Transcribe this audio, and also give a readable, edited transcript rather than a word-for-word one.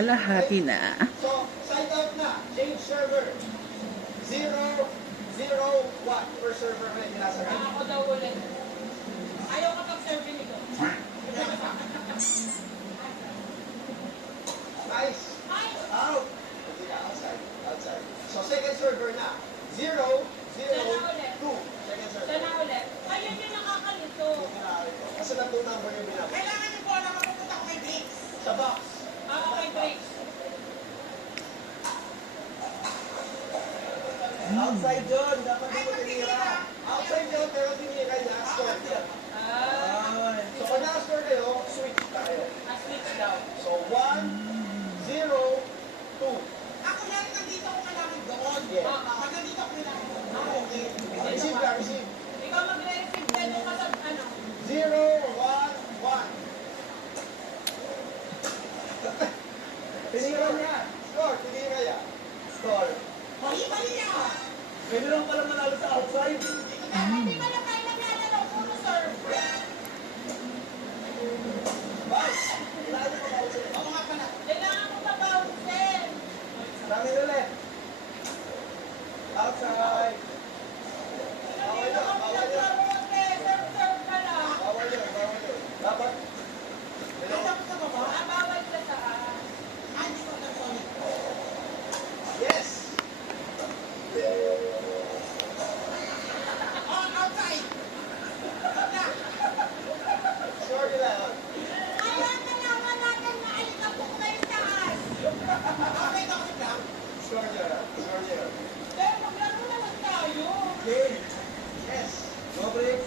kalahati na. So, side out na. Change server. 0, 0, 1 per server na inasagay. Ako daw ulit. Ayaw ka pag-serve nito. Nice. Nice. Out. Hindi na, outside. Outside. So, second server na. 0, 0, 2. Second server. Sana ulit. Ayun yung nakakalito. Kasi na 2 number yung binabot. Kailangan yung bola mapupunta ko kay Briggs. Sa box. Kay Briggs. Outside yun. Dapat dito tinira. Outside yun, pero tinira niya. Score niya. So, pag naka-score kayo, switch tayo. Aslit daw. So, 1, 0, 2. Ako yan, nandito ko kailangan doon. Yeah. Pag nandito ko kailangan doon. Okay. Receive ka, receive. Ikaw magre-receive ka doon ka sa ano. 0, 1, 1. Tinira niya. Score, tinira niya. Score. Mali niya. Pwede lang pala manalo sa outside. Hindi ba na tayo naglalaro? Puro serve. Bounce. Kailangan mo outside. Oo nga pala. Kailangan mo pa bounce. Namin ulit. Outside. Bawal yun. Serve ka lang. Bawal yun. Dapat. Bawal ka saan? Hindi ko na solid. Yes. Outside. Score nila yun. Kailangan natin na alikabok na yung taas. Okay lang. Score niya. Score niya. Pero maglaro naman tayo. Game. Yes. No break.